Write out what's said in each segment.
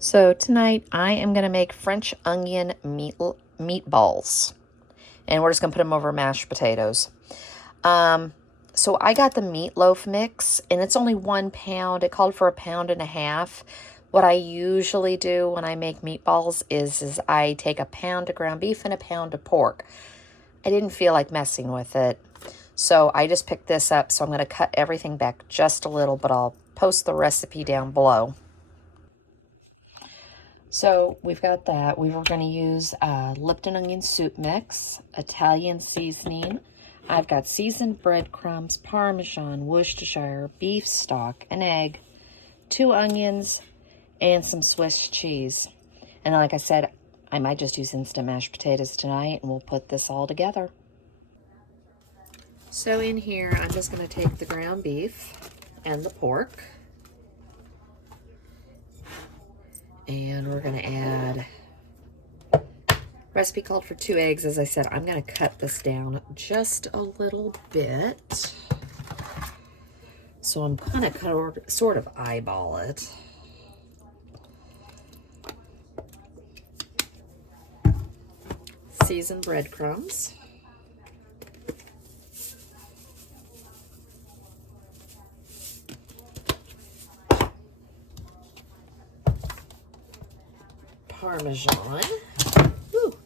So tonight I am going to make French onion meatballs. And we're just going to put them over mashed potatoes. So I got the meatloaf mix, and it's only 1 pound. It called for 1.5 pounds. What I usually do when I make meatballs is I take 1 pound of ground beef and 1 pound of pork. I didn't feel like messing with it, so I just picked this up. So I'm going to cut everything back just a little, but I'll post the recipe down below. So we've got that. We were going to use Lipton onion soup mix, Italian seasoning. I've got seasoned breadcrumbs, Parmesan, Worcestershire, beef stock, an egg, 2 onions, and some Swiss cheese. And like I said, I might just use instant mashed potatoes tonight, and we'll put this all together. So in here, I'm just going to take the ground beef and the pork. And we're going to add, recipe called for 2 eggs. As I said, I'm going to cut this down just a little bit. So I'm going to sort of eyeball it. Seasoned breadcrumbs. Parmesan. Woo.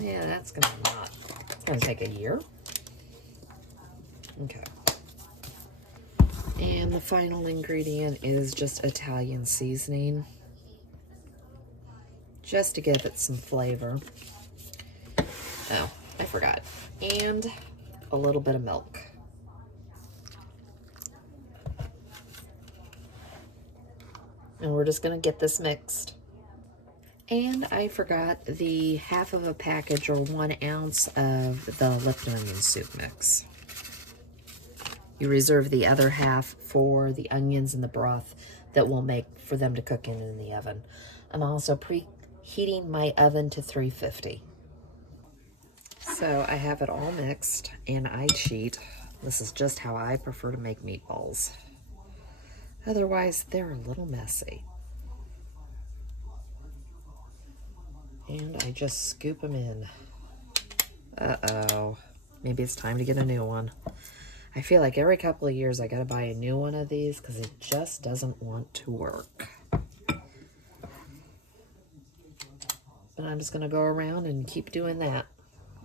Yeah, it's gonna take a year. Okay. And the final ingredient is just Italian seasoning, just to give it some flavor. Oh, I forgot. And a little bit of milk. And we're just gonna get this mixed. And I forgot the half of a package or 1 ounce of the Lipton onion soup mix. You reserve the other half for the onions and the broth that we'll make for them to cook in the oven. I'm also preheating my oven to 350. So I have it all mixed, and I cheat. This is just how I prefer to make meatballs. Otherwise, they're a little messy. And I just scoop them in. Uh-oh. Maybe it's time to get a new one. I feel like every couple of years I gotta buy a new one of these because it just doesn't want to work. But I'm just gonna go around and keep doing that.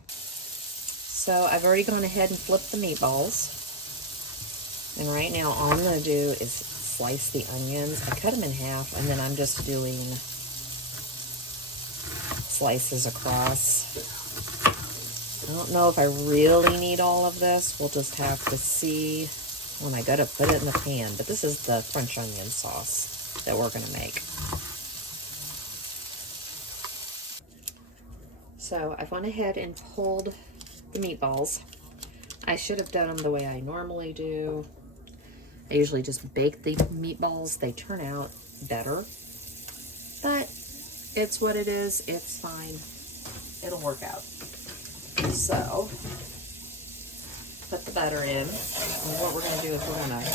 So I've already gone ahead and flipped the meatballs. And right now all I'm gonna do is slice the onions. I cut them in half, and then I'm just doing slices across. I don't know if I really need all of this. We'll just have to see when I go to put it in the pan. But this is the French onion sauce that we're going to make. So I've went ahead and pulled the meatballs. I should have done them the way I normally do. I usually just bake the meatballs. They turn out better. But it's what it is. It's fine. It'll work out. So, put the butter in, and what we're going to do is we're going to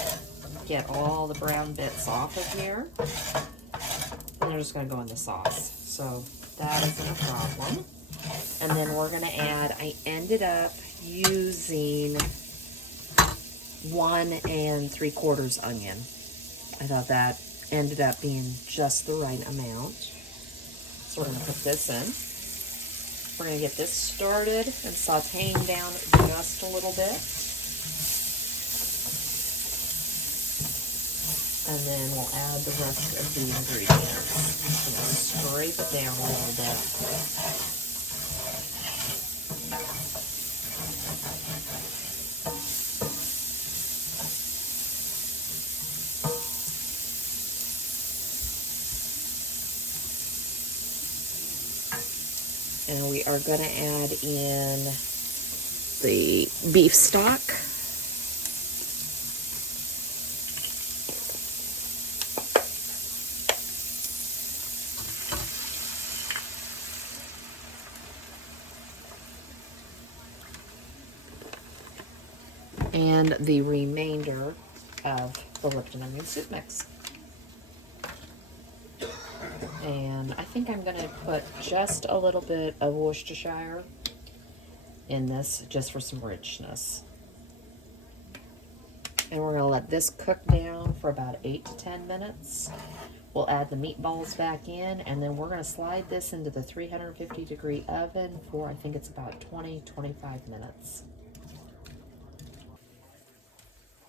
get all the brown bits off of here, and they're just going to go in the sauce. So, that isn't a problem. And then we're going to add, I ended up using 1 3/4 onion. I thought that ended up being just the right amount. So, we're going to put this in. We're going to get this started and sauteing down just a little bit. And then we'll add the rest of the ingredients. Just going to scrape it down a little bit. And we are going to add in the beef stock. and the remainder of the Lipton onion soup mix. And I think I'm going to put just a little bit of Worcestershire in this just for some richness. And we're going to let this cook down for about 8 to 10 minutes. We'll add the meatballs back in, and then we're going to slide this into the 350-degree oven for, I think it's about 20-25 minutes.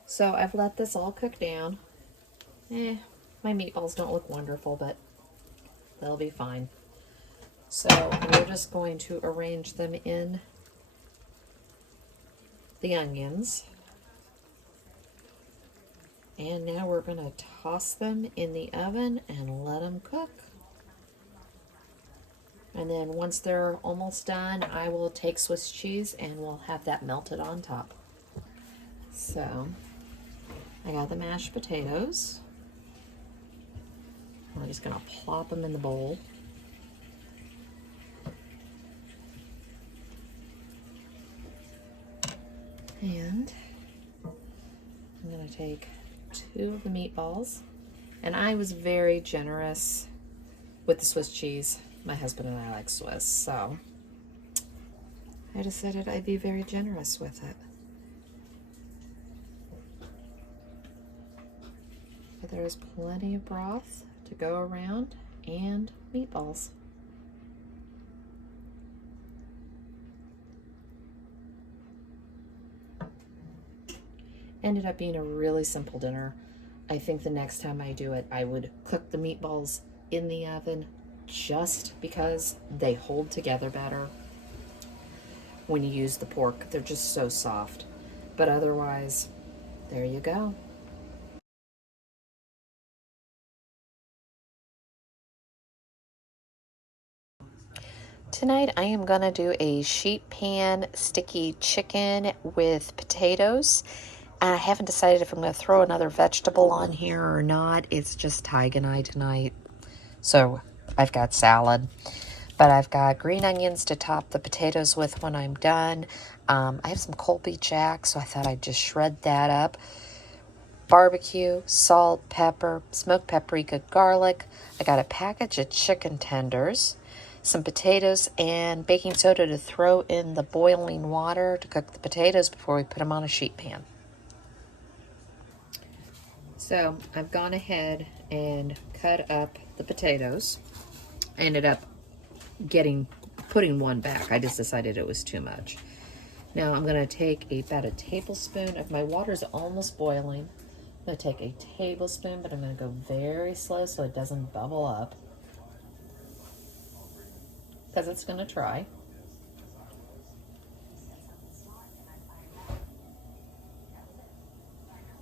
So I've let this all cook down. My meatballs don't look wonderful, but they'll be fine. So we're just going to arrange them in the onions. And now we're going to toss them in the oven and let them cook. And then once they're almost done, I will take Swiss cheese and we'll have that melted on top. So I got the mashed potatoes. We're just going to plop them in the bowl. And I'm going to take 2 of the meatballs. And I was very generous with the Swiss cheese. My husband and I like Swiss, so I decided I'd be very generous with it. But there's plenty of broth to go around and meatballs. Ended up being a really simple dinner. I think the next time I do it, I would cook the meatballs in the oven just because they hold together better when you use the pork. They're just so soft. But otherwise, there you go. Tonight I am going to do a sheet pan sticky chicken with potatoes. I haven't decided if I'm going to throw another vegetable on here or not. It's just Tig and I tonight. So I've got salad, but I've got green onions to top the potatoes with when I'm done. I have some Colby Jack, so I thought I'd just shred that up. Barbecue, salt, pepper, smoked paprika, garlic. I got a package of chicken tenders, some potatoes, and baking soda to throw in the boiling water to cook the potatoes before we put them on a sheet pan. So I've gone ahead and cut up the potatoes. I ended up putting one back. I just decided it was too much. Now I'm going to take about a tablespoon of, my water's almost boiling. I'm going to take a tablespoon, but I'm going to go very slow so it doesn't bubble up, because it's going to try.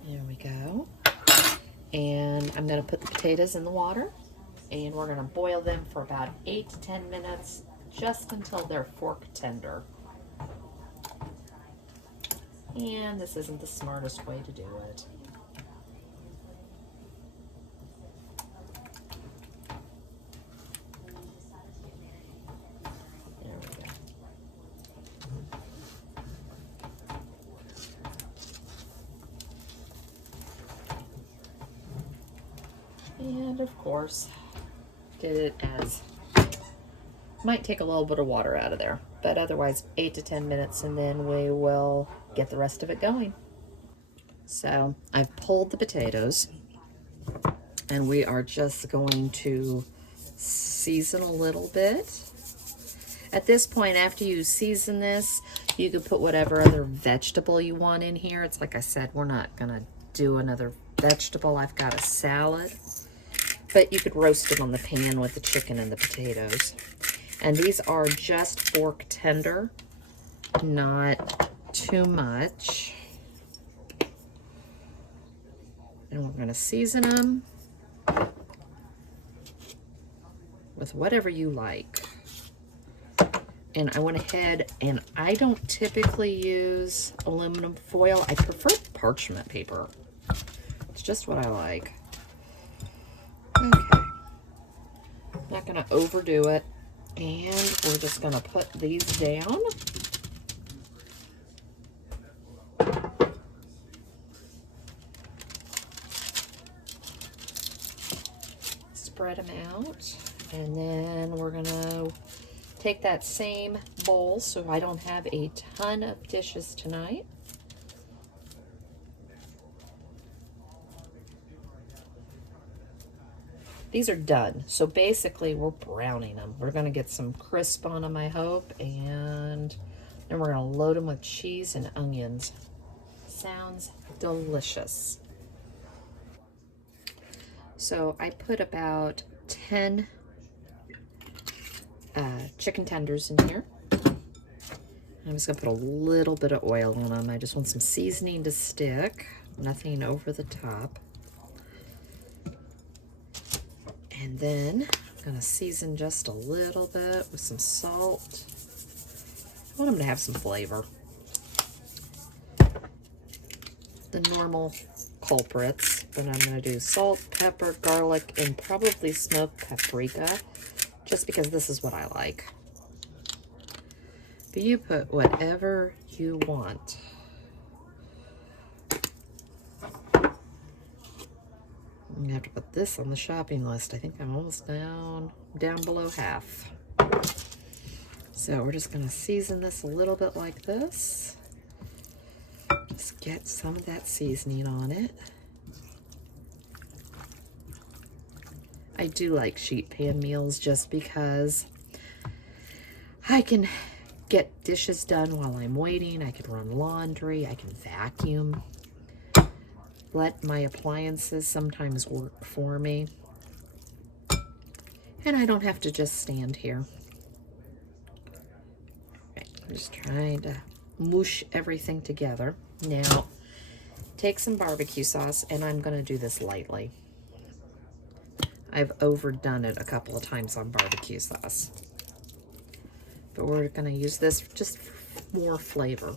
There we go. And I'm going to put the potatoes in the water, and we're going to boil them for about 8 to 10 minutes, just until they're fork tender. And this isn't the smartest way to do it. There we go. And of course, did it as, might take a little bit of water out of there, but otherwise 8 to 10 minutes, and then we will get the rest of it going. So I've pulled the potatoes, and we are just going to season a little bit. At this point, after you season this, you could put whatever other vegetable you want in here. It's like I said, we're not gonna do another vegetable. I've got a salad, but you could roast it on the pan with the chicken and the potatoes. And these are just fork tender, not too much. And we're going to season them with whatever you like. And I went ahead, and I don't typically use aluminum foil. I prefer parchment paper. It's just what I like. Okay. Not going to overdo it. And we're just going to put these down. spread them out. And then we're gonna take that same bowl, so I don't have a ton of dishes tonight. These are done, so basically we're browning them. We're gonna get some crisp on them, I hope, and then we're gonna load them with cheese and onions. Sounds delicious. So I put about 10 chicken tenders in here. I'm just gonna put a little bit of oil on them. I just want some seasoning to stick, nothing over the top. And then I'm gonna season just a little bit with some salt. I want them to have some flavor. The normal culprits, but I'm gonna do salt, pepper, garlic, and probably smoked paprika, just because this is what I like. But you put whatever you want. You have to put this on the shopping list. I think I'm almost down below half. So we're just gonna season this a little bit like this. Just get some of that seasoning on it. I do like sheet pan meals just because I can get dishes done while I'm waiting. I can run laundry, I can vacuum. Let my appliances sometimes work for me. And I don't have to just stand here. Okay, I'm just trying to mush everything together. Now, take some barbecue sauce, and I'm gonna do this lightly. I've overdone it a couple of times on barbecue sauce. But we're gonna use this just for more flavor.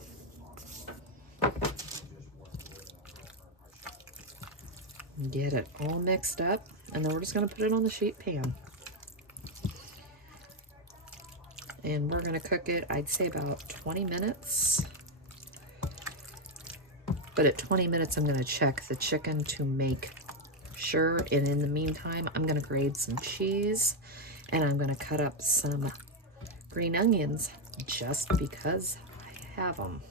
Get it all mixed up, and then we're just gonna put it on the sheet pan. And we're gonna cook it, I'd say about 20 minutes. But at 20 minutes, I'm gonna check the chicken to make sure. And in the meantime, I'm gonna grate some cheese, and I'm gonna cut up some green onions just because I have them.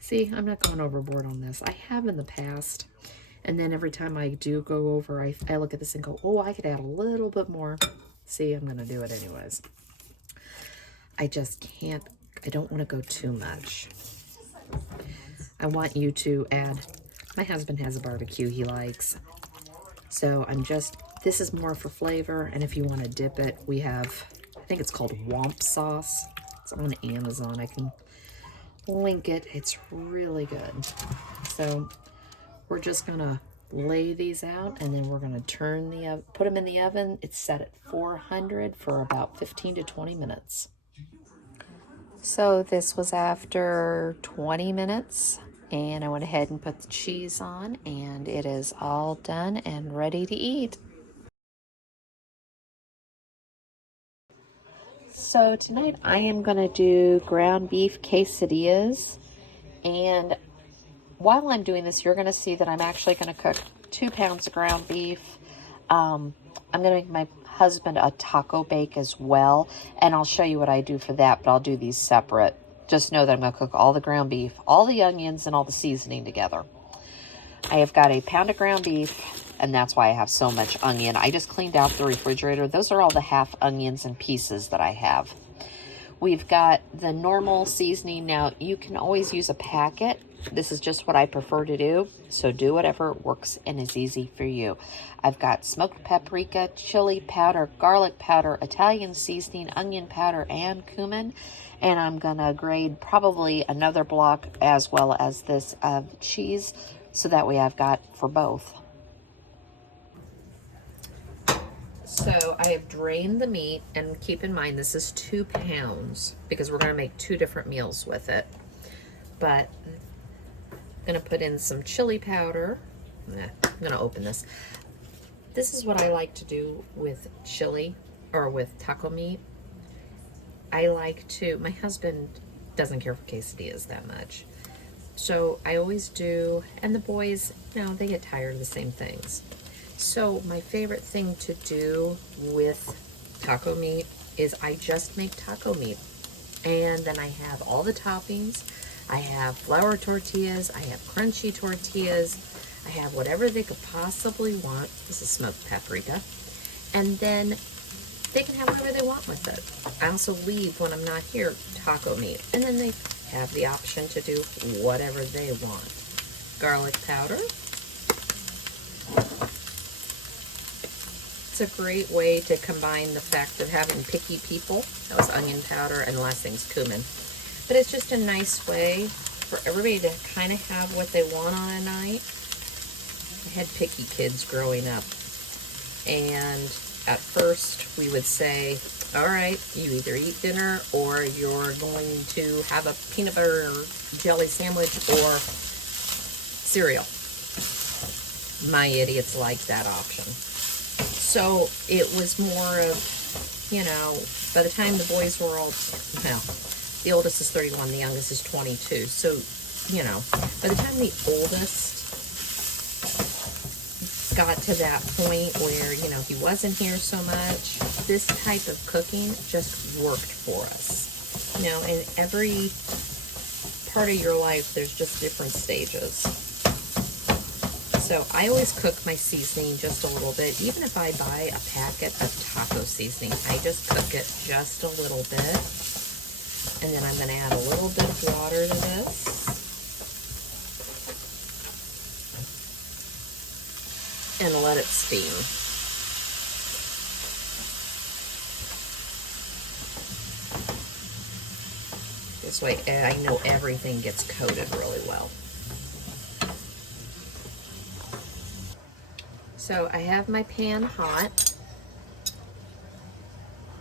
See, I'm not going overboard on this. I have in the past, and then every time I do go over, I look at this and go, oh, I could add a little bit more. See, I'm gonna do it anyways. I just can't, I don't want to go too much. I want you to add, my husband has a barbecue he likes, so this is more for flavor. And if you want to dip it, we have, I think it's called Womp sauce. It's on Amazon. I can link it. It's really good. So we're just gonna lay these out, and then we're gonna put them in the oven. It's set at 400 for about 15 to 20 minutes. So this was after 20 minutes, and I went ahead and put the cheese on, and it is all done and ready to eat. So tonight I am going to do ground beef quesadillas, and while I'm doing this, you're going to see that I'm actually going to cook 2 pounds of ground beef. I'm going to make my husband a taco bake as well, and I'll show you what I do for that, but I'll do these separate. Just know that I'm going to cook all the ground beef, all the onions, and all the seasoning together. I have got a pound of ground beef, and that's why I have so much onion. I just cleaned out the refrigerator. Those are all the half onions and pieces that I have. We've got the normal seasoning. Now, you can always use a packet. This is just what I prefer to do, so do whatever works and is easy for you. I've got smoked paprika, chili powder, garlic powder, Italian seasoning, onion powder, and cumin. And I'm gonna grate probably another block as well as this of cheese, so that way I've got for both. So I have drained the meat, and keep in mind this is 2 pounds because we're gonna make 2 different meals with it. But I'm gonna put in some chili powder. I'm gonna open this. This is what I like to do with chili or with taco meat. I like to, my husband doesn't care for quesadillas that much. So I always do, and the boys, they get tired of the same things. So my favorite thing to do with taco meat is I just make taco meat. And then I have all the toppings. I have flour tortillas. I have crunchy tortillas. I have whatever they could possibly want. This is smoked paprika. And then they can have whatever they want with it. I also leave, when I'm not here, taco meat. And then they have the option to do whatever they want. Garlic powder. It's a great way to combine the fact of having picky people. That was onion powder, and the last thing's cumin. But it's just a nice way for everybody to kind of have what they want on a night. I had picky kids growing up, and at first we would say, all right, you either eat dinner or you're going to have a peanut butter jelly sandwich or cereal. My idiots liked that option. So it was more of, you know, by the time the boys were all, well, the oldest is 31, the youngest is 22. So, you know, by the time the oldest got to that point where, you know, he wasn't here so much, this type of cooking just worked for us. You know, in every part of your life, there's just different stages. So I always cook my seasoning just a little bit. Even if I buy a packet of taco seasoning, I just cook it just a little bit. And then I'm going to add a little bit of water to this. And let it steam. This way I know everything gets coated really well. So I have my pan hot,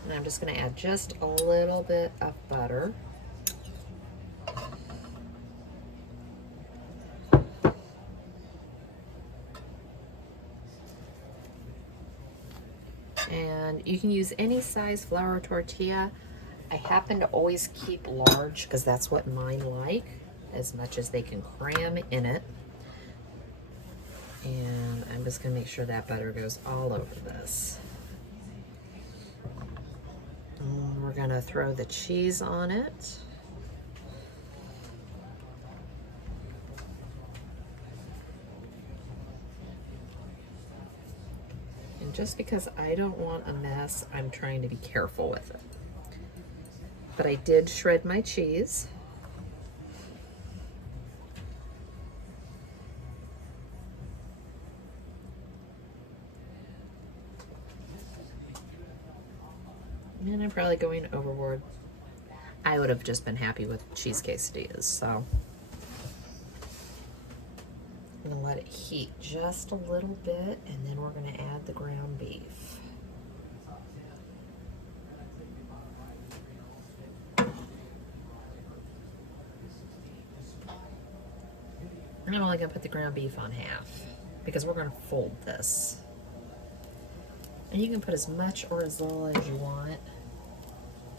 and I'm just going to add just a little bit of butter. And you can use any size flour tortilla. I happen to always keep large because that's what mine like, as much as they can cram in it. And I'm just going to make sure that butter goes all over this. And we're going to throw the cheese on it. And just because I don't want a mess, I'm trying to be careful with it. But I did shred my cheese. And I'm probably going overboard. I would have just been happy with cheese quesadillas, so I'm gonna let it heat just a little bit, and then we're gonna add the ground beef. And I'm only gonna put the ground beef on half because we're gonna fold this. And you can put as much or as little as you want.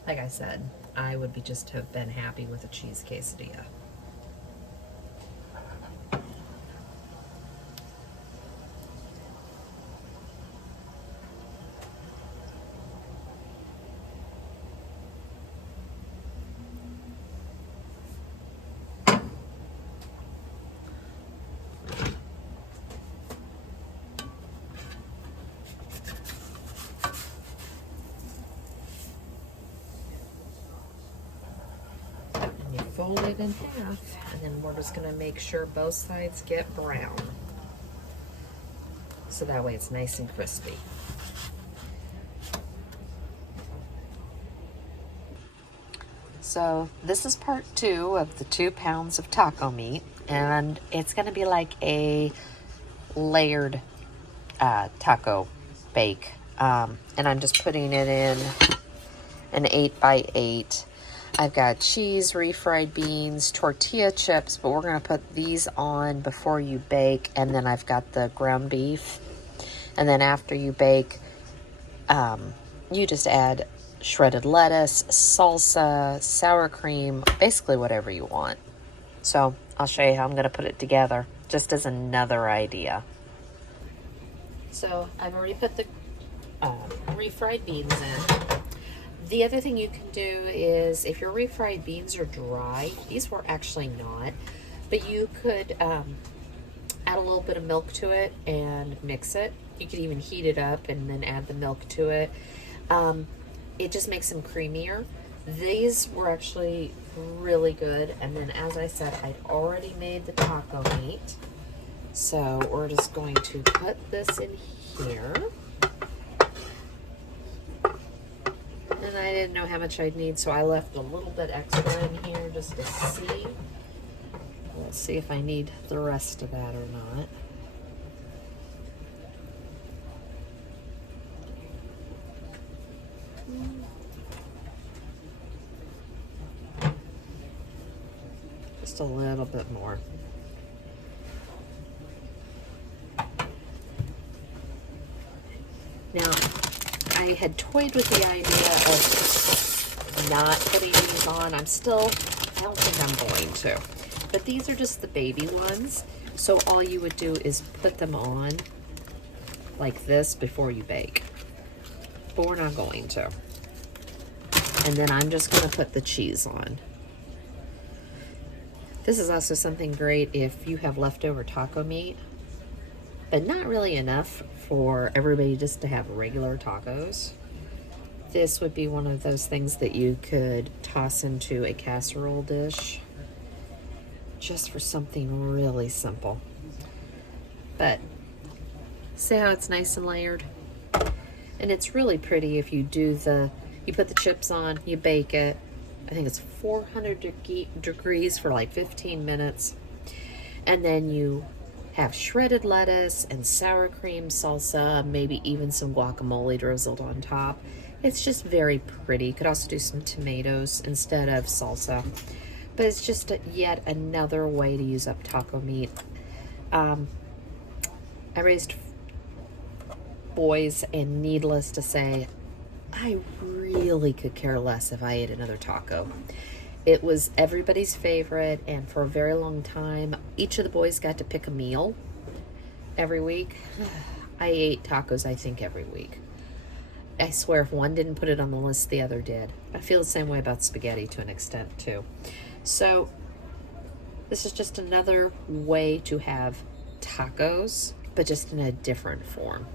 Like I said, I would be just have been happy with a cheese quesadilla. Fold it in half, and then we're just going to make sure both sides get brown, so that way it's nice and crispy. So this is part 2 of the 2 pounds of taco meat, and it's going to be like a layered taco bake, and I'm just putting it in an 8x8. I've got cheese, refried beans, tortilla chips, but we're going to put these on before you bake. And then I've got the ground beef. And then after you bake, you just add shredded lettuce, salsa, sour cream, basically whatever you want. So I'll show you how I'm going to put it together, just as another idea. So I've already put the refried beans in. The other thing you can do is, if your refried beans are dry, these were actually not, but you could add a little bit of milk to it and mix it. You could even heat it up and then add the milk to it. It just makes them creamier. These were actually really good. And then, as I said, I'd already made the taco meat. So we're just going to put this in here. And I didn't know how much I'd need, so I left a little bit extra in here just to see. We'll see if I need the rest of that or not. Just a little bit more. Now, I had toyed with the idea of not putting these on. I don't think I'm going to. But these are just the baby ones. So all you would do is put them on like this before you bake. But we're not going to. And then I'm just going to put the cheese on. This is also something great if you have leftover taco meat, but not really enough for everybody just to have regular tacos. This would be one of those things that you could toss into a casserole dish just for something really simple. But see how it's nice and layered? And it's really pretty if you you put the chips on, you bake it. I think it's 400 degrees for like 15 minutes. And then you have shredded lettuce and sour cream salsa, maybe even some guacamole drizzled on top. It's just very pretty. You could also do some tomatoes instead of salsa. But it's just yet another way to use up taco meat. I raised boys, and needless to say, I really could care less if I ate another taco. It was everybody's favorite, and for a very long time, each of the boys got to pick a meal every week. I ate tacos, I think, every week. I swear, if one didn't put it on the list, the other did. I feel the same way about spaghetti to an extent, too. So, this is just another way to have tacos, but just in a different form.